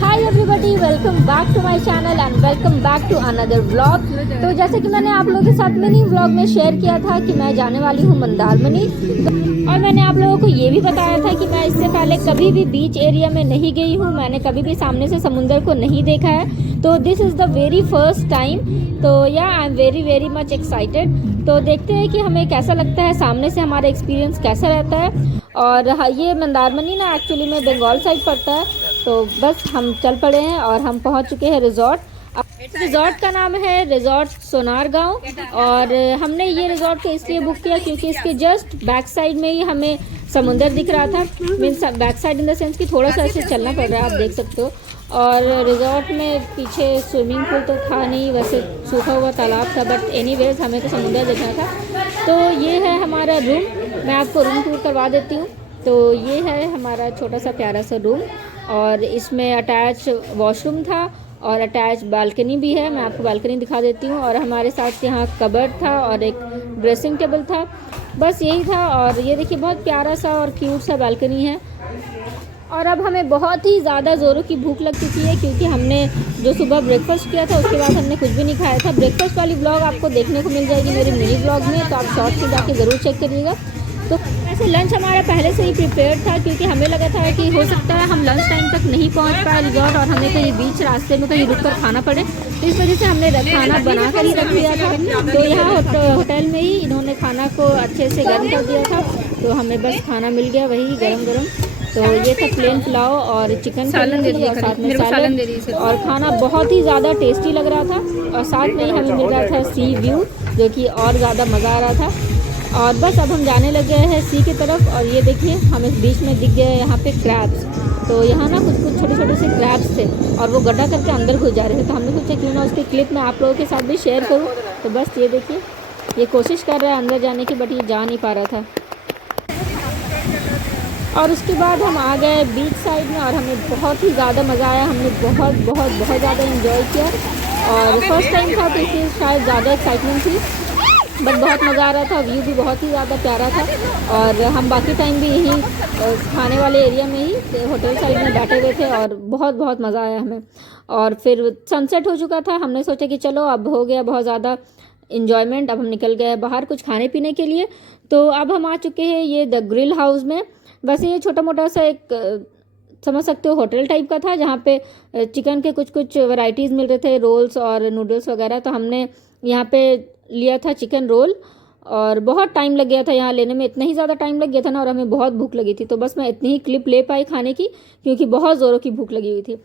Hi everybody, welcome back to my channel and welcome back to another vlog. तो जैसे कि मैंने आप लोगों के साथ मिनी व्लॉग में शेयर किया था कि मैं जाने वाली हूँ मंदारमनी, और मैंने आप लोगों को ये भी बताया था कि मैं इससे पहले कभी भी बीच एरिया में नहीं गई हूँ, मैंने कभी भी सामने से समुंदर को नहीं देखा है। तो this is the very first time. तो या I am very much excited. तो देखते हैं कि हमें कैसा लगता है, सामने से हमारा एक्सपीरियंस कैसा रहता है। और ये मंदारमनी ना एक्चुअली में बंगाल साइड पड़ता है। तो बस हम चल पड़े हैं और हम पहुंच चुके हैं रिजॉर्ट। रिजॉर्ट का नाम है रिजॉर्ट सोनार गांव, और हमने ये रिजॉर्ट को इसलिए बुक किया क्योंकि इसके जस्ट बैक साइड में ही हमें समुंदर दिख रहा था। Means back side in the sense कि थोड़ा सा ऐसे चलना पड़ रहा है, आप देख सकते हो। और रिजॉर्ट में पीछे स्विमिंग पूल तो था नहीं, वैसे सूखा हुआ तालाब था, बट एनीवेज हमें तो समुंदर देखना था। तो ये है हमारा रूम, मैं आपको रूम टूर करवा देती हूँ। तो ये है हमारा छोटा सा प्यारा सा रूम, और इसमें अटैच वॉशरूम था और अटैच बालकनी भी है। मैं आपको बालकनी दिखा देती हूँ। और हमारे साथ यहाँ कबर्ड था और एक ड्रेसिंग टेबल था, बस यही था। और ये देखिए बहुत प्यारा सा और क्यूट सा बालकनी है। और अब हमें बहुत ही ज़्यादा ज़ोरों की भूख लग चुकी है, क्योंकि हमने जो सुबह ब्रेकफास्ट किया था उसके बाद हमने कुछ भी नहीं खाया था। ब्रेकफास्ट वाली ब्लॉग आपको देखने को मिल जाएगी मेरे मिनी ब्लॉग में, तो आप शॉर्ट्स में जाके ज़रूर चेक करिएगा। तो वैसे लंच हमारा पहले से ही प्रिपेयर्ड था, क्योंकि हमें लगा था कि हो सकता है हम लंच टाइम तक नहीं पहुंच पाए रिजॉर्ट और हमें कहीं बीच रास्ते में कहीं रुक कर खाना पड़े। तो इस वजह से हमने खाना बना कर ही रख दिया था। तो यहाँ होटल में ही इन्होंने खाना को अच्छे से गर्म कर दिया था, तो हमें बस खाना मिल गया वही गरम। तो ये था प्लेन पुलाव और चिकन करी और साथ में सैलेड, और खाना बहुत ही ज़्यादा टेस्टी लग रहा था। और साथ में ही हमें मिल रहा था सी व्यू, जो कि और ज़्यादा मज़ा आ रहा था। और बस अब हम जाने लग गए हैं सी की तरफ। और ये देखिए हमें बीच में दिख गए यहाँ पे क्रैब्स। तो यहाँ ना कुछ छोटे से क्रैब्स थे और वो गड्ढा करके अंदर घुस जा रहे थे। तो हमने सोचा क्यों ना उसकी क्लिप मैं आप लोगों के साथ भी शेयर करूँ। तो बस ये देखिए, ये कोशिश कर रहा है अंदर जाने की, बट ये जा नहीं पा रहा था। और उसके बाद हम आ गए बीच साइड में, और हमें बहुत ही ज़्यादा मज़ा आया। हमने बहुत ज़्यादा इन्जॉय किया, और फर्स्ट टाइम था तो इसलिए शायद ज़्यादा एक्साइटमेंट थी, बट बहुत मज़ा आ रहा था। व्यू भी बहुत ही ज़्यादा प्यारा था। और हम बाकी टाइम भी यहीं खाने वाले एरिया में ही होटल साइड में बैठे हुए थे, और बहुत मज़ा आया हमें। और फिर सनसेट हो चुका था, हमने सोचा कि चलो अब हो गया बहुत ज़्यादा इन्जॉयमेंट, अब हम निकल गए बाहर कुछ खाने पीने के लिए। तो अब हम आ चुके हैं ये द ग्रिल हाउस में। वैसे ये छोटा मोटा सा एक समझ सकते हो होटल टाइप का था, जहाँ पे चिकन के कुछ वैरायटीज़ मिल रहे थे, रोल्स और नूडल्स वगैरह। तो हमने यहाँ पे लिया था चिकन रोल, और बहुत टाइम लग गया था यहाँ लेने में, इतना ही ज़्यादा टाइम लग गया था ना, और हमें बहुत भूख लगी थी। तो बस मैं इतनी ही क्लिप ले पाई खाने की, क्योंकि बहुत ज़ोरों की भूख लगी हुई थी।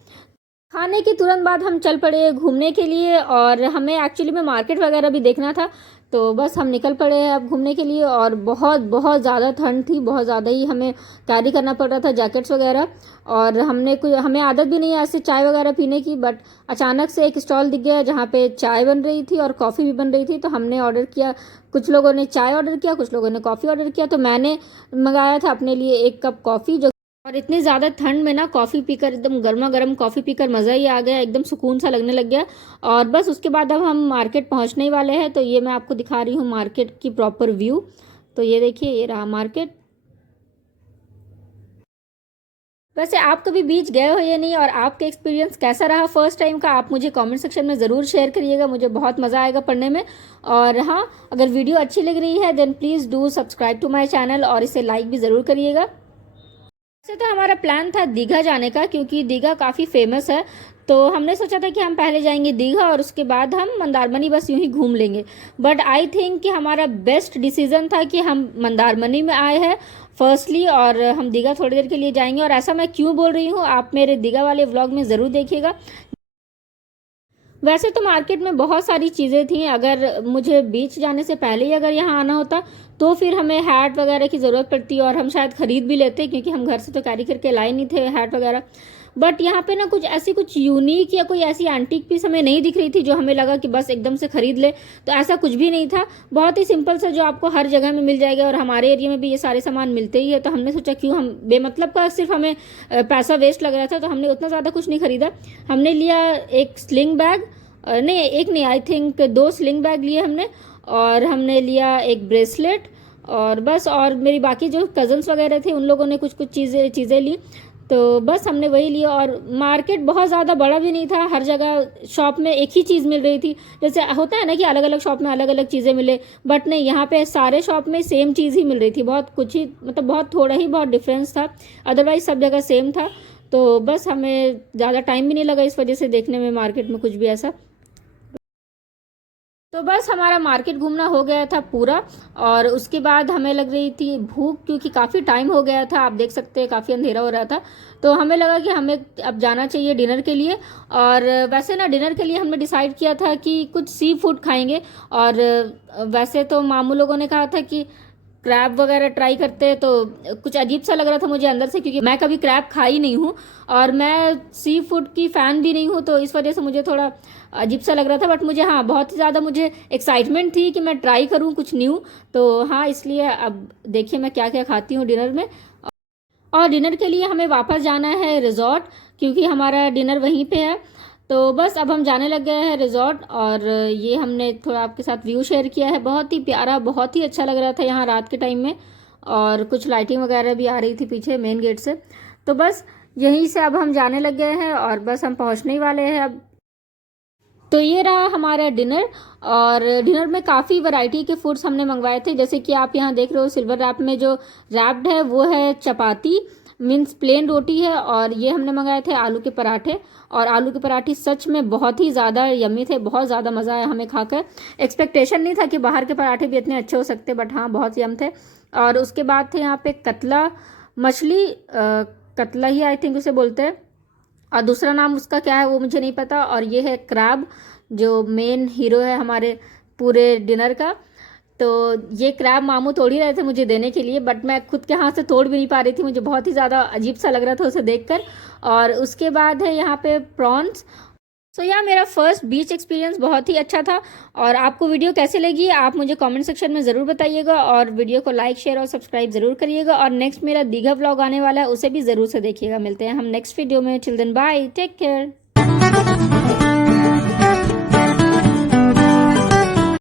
खाने के तुरंत बाद हम चल पड़े घूमने के लिए, और हमें एक्चुअली में मार्केट वगैरह भी देखना था। तो बस हम निकल पड़े हैं अब घूमने के लिए। और बहुत ज़्यादा ठंड थी, बहुत ज़्यादा ही हमें कैरी करना पड़ रहा था जैकेट्स वगैरह। और हमें आदत भी नहीं है ऐसे चाय वगैरह पीने की, बट अचानक से एक स्टॉल दिख गया जहाँ पे चाय बन रही थी और कॉफ़ी भी बन रही थी। तो हमने ऑर्डर किया, कुछ लोगों ने चाय ऑर्डर किया, कुछ लोगों ने कॉफ़ी ऑर्डर किया। तो मैंने मंगाया था अपने लिए 1 कप कॉफ़ी। जो और इतनी ज़्यादा ठंड में ना कॉफ़ी पीकर, एकदम गर्मा गर्म कॉफ़ी पीकर मज़ा ही आ गया, एकदम सुकून सा लगने लग गया। और बस उसके बाद अब हम मार्केट पहुंचने ही वाले हैं। तो ये मैं आपको दिखा रही हूँ मार्केट की प्रॉपर व्यू। तो ये देखिए, ये रहा मार्केट। वैसे आप कभी बीच गए हो या नहीं, और आपका एक्सपीरियंस कैसा रहा फर्स्ट टाइम का, आप मुझे कमेंट सेक्शन में ज़रूर शेयर करिएगा, मुझे बहुत मज़ा आएगा पढ़ने में। और हाँ, अगर वीडियो अच्छी लग रही है then please do subscribe to my channel, और इसे लाइक भी ज़रूर करिएगा। वैसे तो हमारा प्लान था दीघा जाने का, क्योंकि दीघा काफ़ी फेमस है। तो हमने सोचा था कि हम पहले जाएंगे दीघा और उसके बाद हम मंदारमनी बस यूं ही घूम लेंगे। बट आई थिंक कि हमारा बेस्ट डिसीजन था कि हम मंदारमनी में आए हैं फर्स्टली, और हम दीघा थोड़ी देर के लिए जाएंगे। और ऐसा मैं क्यों बोल रही हूँ, आप मेरे दीघा वाले व्लॉग में ज़रूर देखिएगा। वैसे तो मार्केट में बहुत सारी चीज़ें थी, अगर मुझे बीच जाने से पहले ही अगर यहाँ आना होता तो फिर हमें हैट वगैरह की ज़रूरत पड़ती, और हम शायद ख़रीद भी लेते, क्योंकि हम घर से तो कैरी करके लाए नहीं थे हैट वगैरह। बट यहाँ पे ना कुछ यूनिक या कोई ऐसी एंटीक पीस हमें नहीं दिख रही थी जो हमें लगा कि बस एकदम से ख़रीद ले। तो ऐसा कुछ भी नहीं था, बहुत ही सिंपल सा जो आपको हर जगह में मिल जाएगा, और हमारे एरिया में भी ये सारे सामान मिलते ही है। तो हमने सोचा क्यों हम बेमतलब का सिर्फ हमें पैसा वेस्ट लग रहा था, तो हमने उतना ज़्यादा कुछ नहीं ख़रीदा। हमने लिया एक स्लिंग बैग, नहीं एक नहीं, आई थिंक 2 स्लिंग बैग लिए हमने, और हमने लिया एक ब्रेसलेट, और बस। और मेरी बाकी जो कज़न्स वगैरह थे उन लोगों ने कुछ कुछ चीज़ें ली, तो बस हमने वही लिया। और मार्केट बहुत ज़्यादा बड़ा भी नहीं था, हर जगह शॉप में एक ही चीज़ मिल रही थी। जैसे होता है ना कि अलग अलग शॉप में अलग अलग चीज़ें मिले, बट नहीं, यहाँ पे सारे शॉप में सेम चीज़ ही मिल रही थी। बहुत कुछ ही, मतलब बहुत थोड़ा ही बहुत डिफरेंस था, अदरवाइज सब जगह सेम था। तो बस हमें ज़्यादा टाइम भी नहीं लगा इस वजह से देखने में मार्केट में कुछ भी ऐसा। तो बस हमारा मार्केट घूमना हो गया था पूरा, और उसके बाद हमें लग रही थी भूख, क्योंकि काफ़ी टाइम हो गया था, आप देख सकते हैं काफ़ी अंधेरा हो रहा था। तो हमें लगा कि हमें अब जाना चाहिए डिनर के लिए। और वैसे ना डिनर के लिए हमने डिसाइड किया था कि कुछ सी फूड खाएंगे। और वैसे तो मामू लोगों ने कहा था कि क्रैब वगैरह ट्राई करते हैं, तो कुछ अजीब सा लग रहा था मुझे अंदर से, क्योंकि मैं कभी क्रैब खाई नहीं हूँ और मैं सी फूड की फ़ैन भी नहीं हूँ, तो इस वजह से मुझे थोड़ा अजीब सा लग रहा था। बट मुझे, हाँ, बहुत ही ज़्यादा मुझे एक्साइटमेंट थी कि मैं ट्राई करूँ कुछ न्यू। तो हाँ, इसलिए अब देखिए मैं क्या क्या खाती हूँ डिनर में। और डिनर के लिए हमें वापस जाना है रिजॉर्ट, क्योंकि हमारा डिनर वहीं पे है। तो बस अब हम जाने लग गए हैं रिजॉर्ट। और ये हमने थोड़ा आपके साथ व्यू शेयर किया है, बहुत ही प्यारा, बहुत ही अच्छा लग रहा था यहाँ रात के टाइम में। और कुछ लाइटिंग वगैरह भी आ रही थी पीछे मेन गेट से। तो बस यहीं से अब हम जाने लग गए हैं, और बस हम पहुँचने ही वाले हैं अब। तो ये रहा हमारा डिनर। और डिनर में काफ़ी वैरायटी के फूड्स हमने मंगवाए थे, जैसे कि आप यहाँ देख रहे हो सिल्वर रैप में जो रैप्ड है वो है चपाती, मीन्स प्लेन रोटी है। और ये हमने मंगाए थे आलू के पराठे, और आलू के पराठे सच में बहुत ही ज़्यादा यम्मी थे, बहुत ज़्यादा मज़ा आया हमें खाकर। एक्सपेक्टेशन नहीं था कि बाहर के पराठे भी इतने अच्छे हो सकते, बट हाँ, बहुत यम थे। और उसके बाद थे यहाँ पे कतला मछली, कतला ही आई थिंक उसे बोलते हैं, और दूसरा नाम उसका क्या है वो मुझे नहीं पता। और ये है क्रैब, जो मेन हीरो है हमारे पूरे डिनर का। तो ये क्रैब मामू तोड़ ही रहे थे मुझे देने के लिए, बट मैं खुद के हाथ से तोड़ भी नहीं पा रही थी, मुझे बहुत ही ज़्यादा अजीब सा लग रहा था उसे देखकर। और उसके बाद है यहाँ पे प्रॉन्स। सो यार, मेरा फर्स्ट बीच एक्सपीरियंस बहुत ही अच्छा था। और आपको वीडियो कैसे लगी आप मुझे कमेंट सेक्शन में ज़रूर बताइएगा, और वीडियो को लाइक शेयर और सब्सक्राइब ज़रूर करिएगा। और नेक्स्ट मेरा दीघा व्लॉग आने वाला है, उसे भी ज़रूर से देखिएगा। मिलते हैं हम नेक्स्ट वीडियो में। Till then bye, take care.